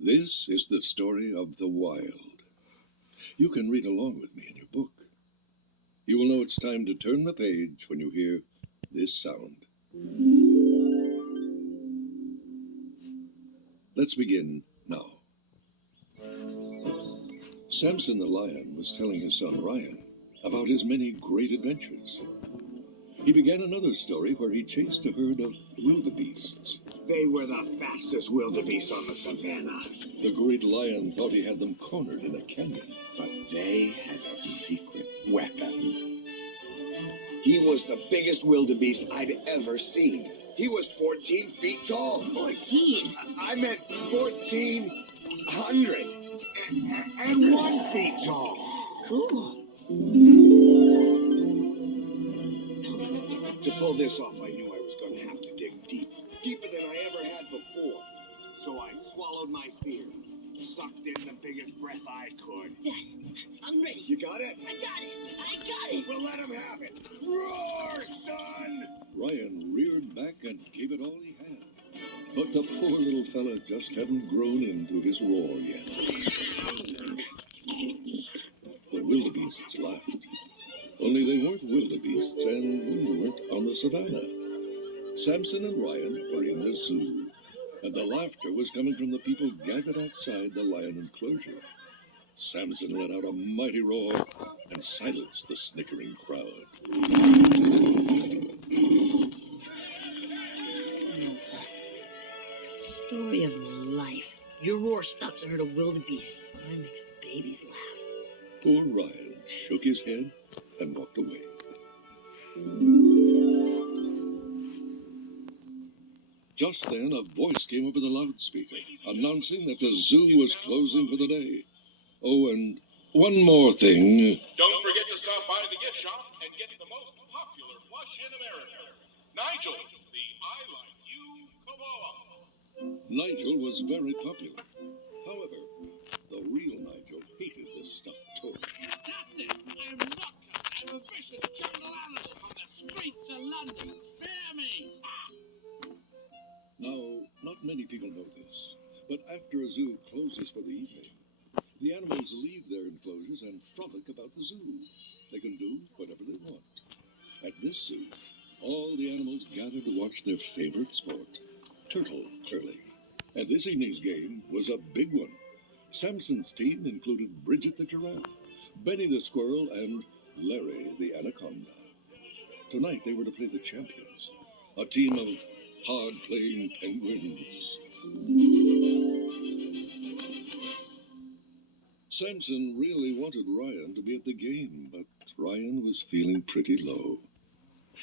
This is the story of the wild. You can read along with me in your book. You will know it's time to turn the page when you hear this sound. Let's begin now. Samson the lion was telling his son Ryan about his many great adventures. He began another story where he chased a herd of wildebeests. They were the fastest wildebeests on the savannah. The great lion thought he had them cornered in a canyon. But they had a secret weapon. He was the biggest wildebeest I'd ever seen. He was 14 feet tall. 14? I meant 1,400. And 1 feet tall. Cool. To pull this off, I knew I was going to have to dig deep. Deeper than I ever had before. So I swallowed my fear. Sucked in the biggest breath I could. Dad, I'm ready. You got it? I got it. I got it. Well, let him have it. Roar, son! Ryan reared back and gave it all he had. But the poor little fella just hadn't grown into his roar yet. The wildebeests laughed. Only they weren't wildebeests, and we weren't on the savannah. Samson and Ryan were in the zoo, and the laughter was coming from the people gathered outside the lion enclosure. Samson let out a mighty roar and silenced the snickering crowd. Story of my life. Your roar stops a herd of wildebeests. Mine makes the babies laugh. Poor Ryan shook his head and walked away. Just then, a voice came over the loudspeaker, announcing that the zoo was closing for the day. Oh, and one more thing. Don't forget to stop by the gift shop and get the most popular plush in America. Nigel, the I Like You koala. Nigel was very popular. However, the real Nigel hated this stuffed toy. That's it! I am not cut. I'm a vicious jungle animal from the streets of London. Fear me! Now, not many people know this, but after a zoo closes for the evening, the animals leave their enclosures and frolic about the zoo. They can do whatever they want. At this zoo, all the animals gather to watch their favorite sport, turtle curling. And this evening's game was a big one. Samson's team included Bridget the giraffe, Benny the squirrel, and Larry the anaconda. Tonight they were to play the champions, a team of hard-playing penguins. Samson really wanted Ryan to be at the game, but Ryan was feeling pretty low.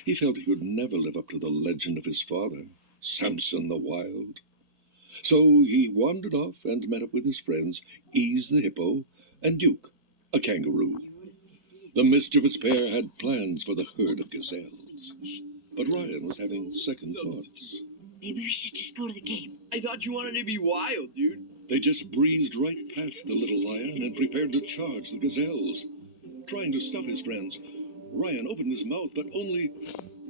He felt he could never live up to the legend of his father, Samson the Wild. So he wandered off and met up with his friends, Ease the hippo and Duke, a kangaroo. The mischievous pair had plans for the herd of gazelles. But Ryan was having second thoughts. Maybe we should just go to the game. I thought you wanted to be wild, dude. They just breezed right past the little lion and prepared to charge the gazelles. Trying to stop his friends, Ryan opened his mouth, but only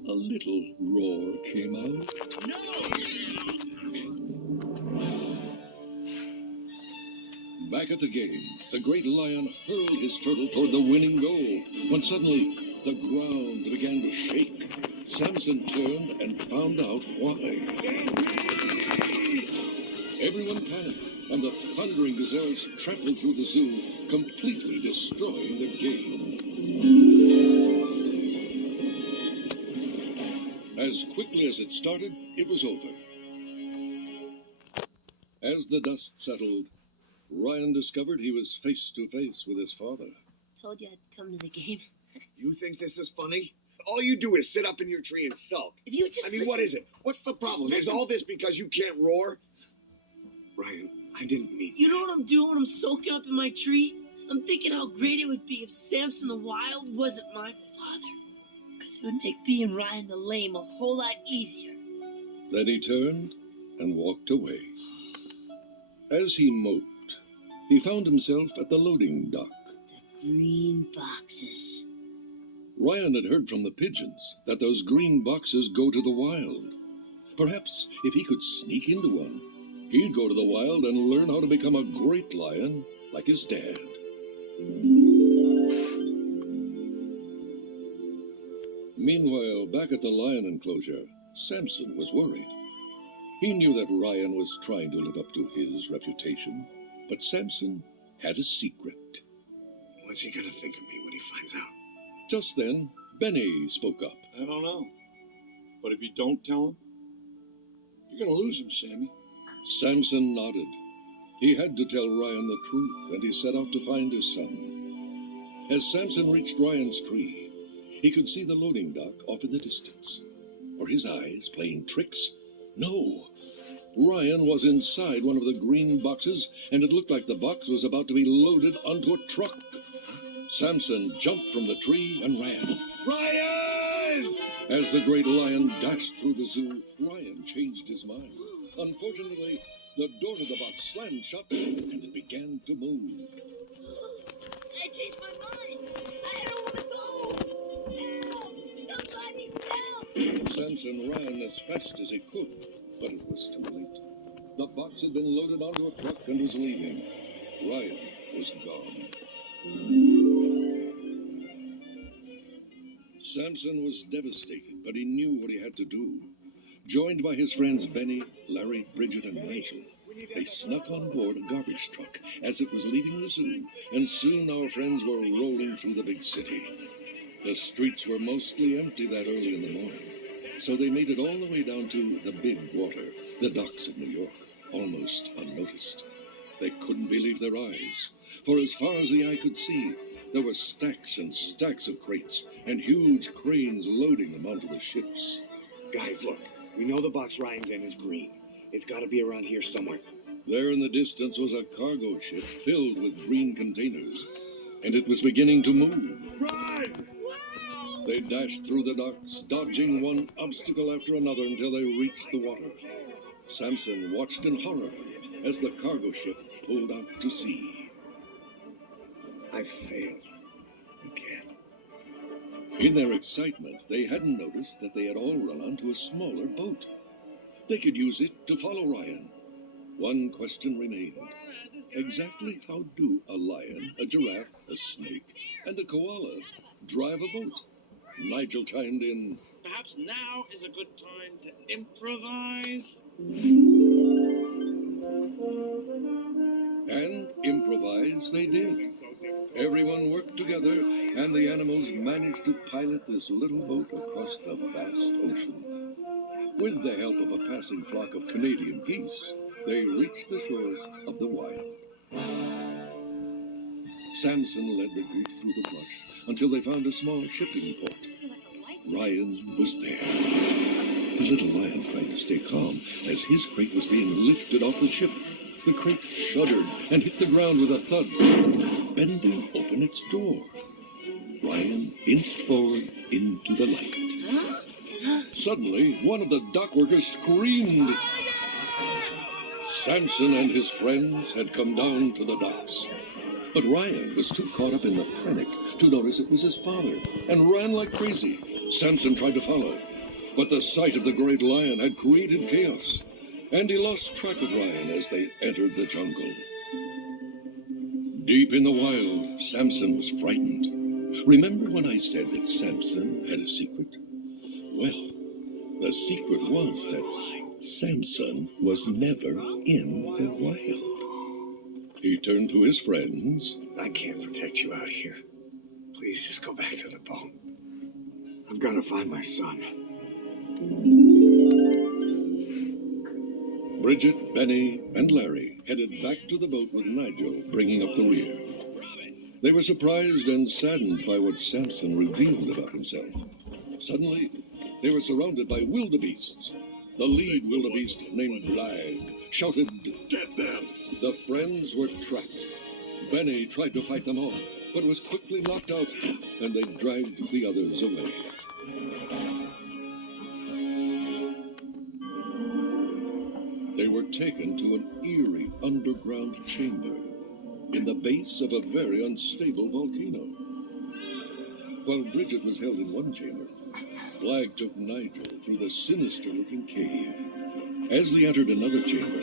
a little roar came out. No! Back at the game, the great lion hurled his turtle toward the winning goal, when suddenly the ground began to shake. Samson turned and found out why. Everyone panicked, and the thundering gazelles trampled through the zoo, completely destroying the game. As quickly as it started, it was over. As the dust settled, Ryan discovered he was face to face with his father. Told you I'd come to the game. You think this is funny? All you do is sit up in your tree and sulk. If you just what is it? What's the problem? Is all this because you can't roar? Ryan, I didn't mean You know what I'm doing when I'm soaking up in my tree? I'm thinking how great it would be if Samson the Wild wasn't my father. Because it would make being Ryan the Lame a whole lot easier. Then he turned and walked away. As he moped, he found himself at the loading dock. The green boxes. Ryan had heard from the pigeons that those green boxes go to the wild. Perhaps if he could sneak into one, He'd go to the wild and learn how to become a great lion like his dad. Meanwhile, back at the lion enclosure, Samson was worried. He knew that Ryan was trying to live up to his reputation, but Samson had a secret. What's he gonna think of me when he finds out? Just then, Benny spoke up. I don't know. But if you don't tell him, you're gonna lose him, Sammy. Samson nodded. He had to tell Ryan the truth, and he set out to find his son. As Samson reached Ryan's tree, he could see the loading dock off in the distance. Were his eyes playing tricks? No. Ryan was inside one of the green boxes, and it looked like the box was about to be loaded onto a truck. Samson jumped from the tree and ran. Ryan! As the great lion dashed through the zoo, Ryan changed his mind. Unfortunately, the door to the box slammed shut, and it began to move. I changed my mind. I don't want to go. Help! Somebody help! Samson ran as fast as he could, but it was too late. The box had been loaded onto a truck and was leaving. Ryan was gone. Samson was devastated, but he knew what he had to do. Joined by his friends Benny, Larry, Bridget, and Nigel, they snuck on board a garbage truck as it was leaving the zoo, and soon our friends were rolling through the big city. The streets were mostly empty that early in the morning, so they made it all the way down to the big water, the docks of New York, almost unnoticed. They couldn't believe their eyes, for as far as the eye could see, there were stacks and stacks of crates and huge cranes loading them onto the ships. Guys, look. We know the box Ryan's in is green. It's got to be around here somewhere. There in the distance was a cargo ship filled with green containers, and it was beginning to move. Run! They dashed through the docks, dodging one obstacle after another until they reached the water. Samson watched in horror as the cargo ship pulled out to sea. I failed. Again. In their excitement, they hadn't noticed that they had all run onto a smaller boat. They could use it to follow Ryan. One question remained. Exactly how do a lion, a giraffe, a snake, and a koala drive a boat? Nigel chimed in. Perhaps now is a good time to improvise. And improvise they did. Everyone worked together, and the animals managed to pilot this little boat across the vast ocean. With the help of a passing flock of Canadian geese, they reached the shores of the wild. Samson led the group through the brush until they found a small shipping port. Ryan was there. The little lion tried to stay calm as his crate was being lifted off the ship. The crate shuddered and hit the ground with a thud, bending open its door. Ryan inched forward into the light. Suddenly, one of the dock workers screamed. Samson and his friends had come down to the docks. But Ryan was too caught up in the panic to notice it was his father and ran like crazy. Samson tried to follow, but the sight of the great lion had created chaos, and he lost track of Ryan as they entered the jungle. Deep in the wild, Samson was frightened. Remember when I said that Samson had a secret? Well, the secret was that Samson was never in the wild. He turned to his friends. I can't protect you out here. Please just go back to the boat. I've got to find my son. Bridget, Benny, and Larry headed back to the boat with Nigel bringing up the rear. They were surprised and saddened by what Samson revealed about himself. Suddenly, they were surrounded by wildebeests. The lead wildebeest, named Blag, shouted, "Get them!" The friends were trapped. Benny tried to fight them off, but was quickly knocked out, and they dragged the others away. They were taken to an eerie underground chamber in the base of a very unstable volcano. While Bridget was held in one chamber, Blag took Nigel through the sinister-looking cave. As they entered another chamber,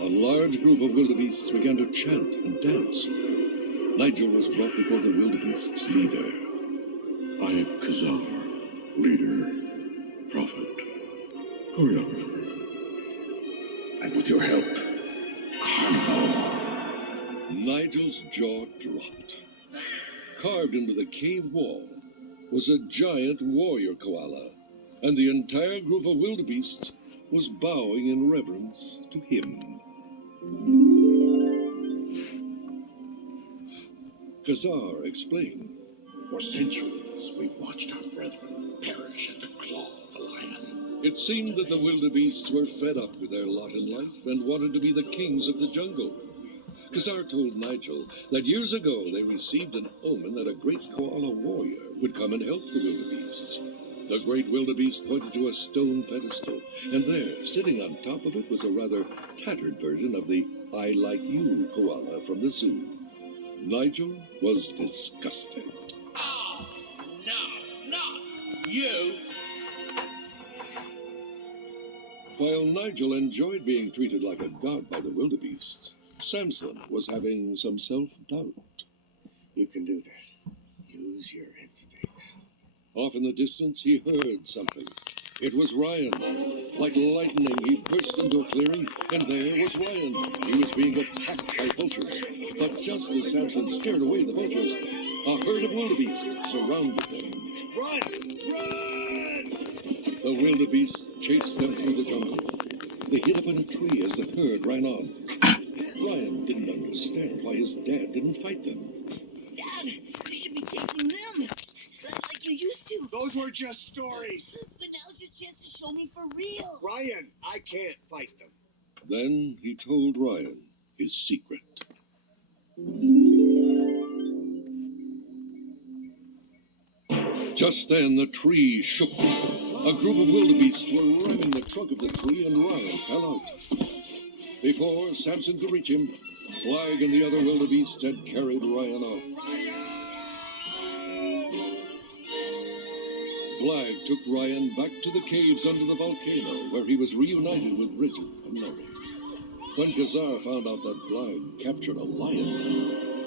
a large group of wildebeests began to chant and dance. Nigel was brought before the wildebeests' leader. I am Kazar, leader, prophet, choreographer. And with your help, carnivore. Nigel's jaw dropped. Carved into the cave wall was a giant warrior koala, and the entire group of wildebeests was bowing in reverence to him. Kazar explained. For centuries, we've watched our brethren perish at the claw of the lion. It seemed that the wildebeests were fed up with their lot in life and wanted to be the kings of the jungle. Kazar told Nigel that years ago they received an omen that a great koala warrior would come and help the wildebeests. The great wildebeest pointed to a stone pedestal, and there, sitting on top of it, was a rather tattered version of the I Like You koala from the zoo. Nigel was disgusted. Oh, no, not you. While Nigel enjoyed being treated like a god by the wildebeests, Samson was having some self-doubt. You can do this. Use your instincts. Off in the distance, he heard something. It was Ryan. Like lightning, he burst into a clearing, and there was Ryan. He was being attacked by vultures. But just as Samson scared away the vultures, a herd of wildebeests surrounded them. Run! Run! The wildebeests chased them through the jungle. They hid up in a tree as the herd ran on. Ryan didn't understand why his dad didn't fight them. Dad, you should be chasing them. Like you used to. Those were just stories. But now's your chance to show me for real. Ryan, I can't fight them. Then he told Ryan his secret. Just then the tree shook. A group of wildebeests were ramming the trunk of the tree, and Ryan fell out. Before Samson could reach him, Blag and the other wildebeests had carried Ryan off. Blag took Ryan back to the caves under the volcano, where he was reunited with Bridget and Larry. When Kazar found out that Blag captured a lion,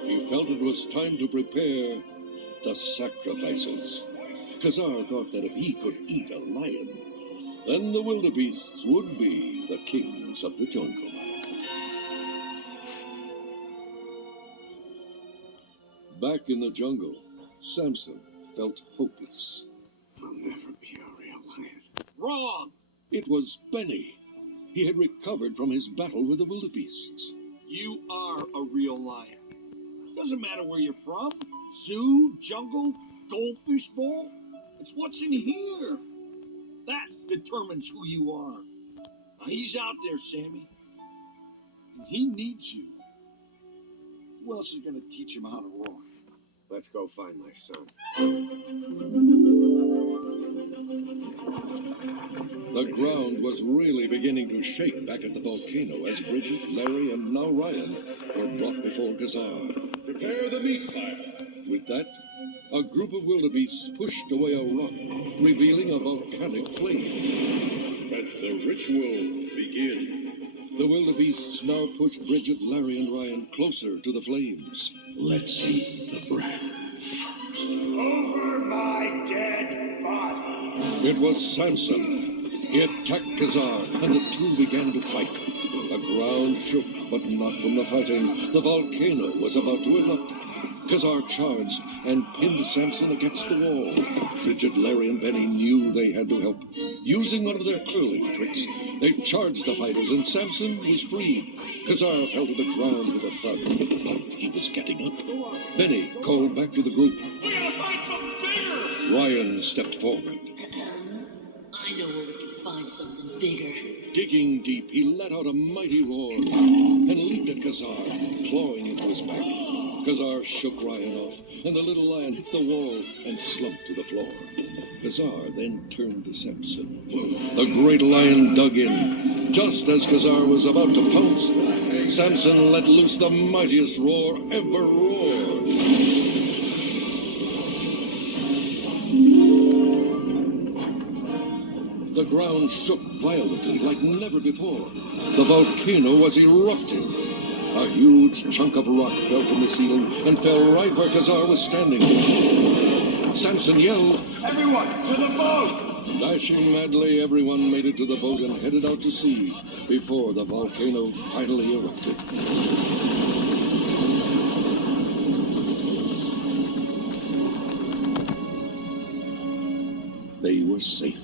he felt it was time to prepare the sacrifices. Kazar thought that if he could eat a lion, then the wildebeests would be the kings of the jungle. Back in the jungle, Samson felt hopeless. I'll never be a real lion. Wrong. It was Benny. He had recovered from his battle with the wildebeests. You are a real lion. Doesn't matter where you're from. Zoo, jungle, goldfish bowl. It's what's in here. That determines who you are. Now, he's out there, Sammy. And he needs you. Who else is going to teach him how to roar? Let's go find my son. The ground was really beginning to shake back at the volcano as Bridget, Larry, and now Ryan were brought before Kazar. Prepare the meat fire. With that, a group of wildebeests pushed away a rock, revealing a volcanic flame. Let the ritual begin. The wildebeests now pushed Bridget, Larry, and Ryan closer to the flames. Let's eat the bread first. Over my dead body. It was Samson. He attacked Kazar, and the two began to fight. The ground shook, but not from the fighting. The volcano was about to erupt. Kazar charged and pinned Samson against the wall. Bridget, Larry, and Benny knew they had to help. Using one of their curling tricks, they charged the fighters, and Samson was freed. Kazar fell to the ground with a thud, but he was getting up. Benny called back to the group. We gotta find something bigger! Ryan stepped forward. I know where we can find something bigger. Digging deep, he let out a mighty roar and leaped at Kazar, clawing into his back. Kazar shook Ryan off, and the little lion hit the wall and slumped to the floor. Kazar then turned to Samson. The great lion dug in. Just as Kazar was about to pounce, Samson let loose the mightiest roar ever roared. The ground shook violently like never before. The volcano was erupting. A huge chunk of rock fell from the ceiling and fell right where Khazar was standing. Samson yelled, Everyone, to the boat! Dashing madly, everyone made it to the boat and headed out to sea before the volcano finally erupted. They were safe.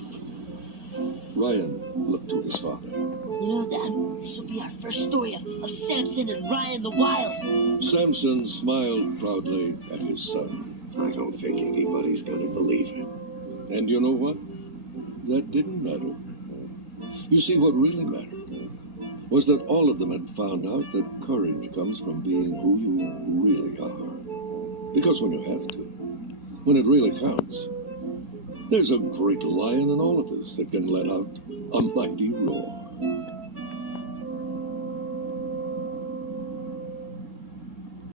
Ryan looked to his father. You know, Dad, this will be our first story of Samson and Ryan the Wild. Samson smiled proudly at his son. I don't think anybody's gonna believe it. And you know what? That didn't matter. You see, what really mattered was that all of them had found out that courage comes from being who you really are. Because when you have to, when it really counts, there's a great lion in all of us that can let out a mighty roar.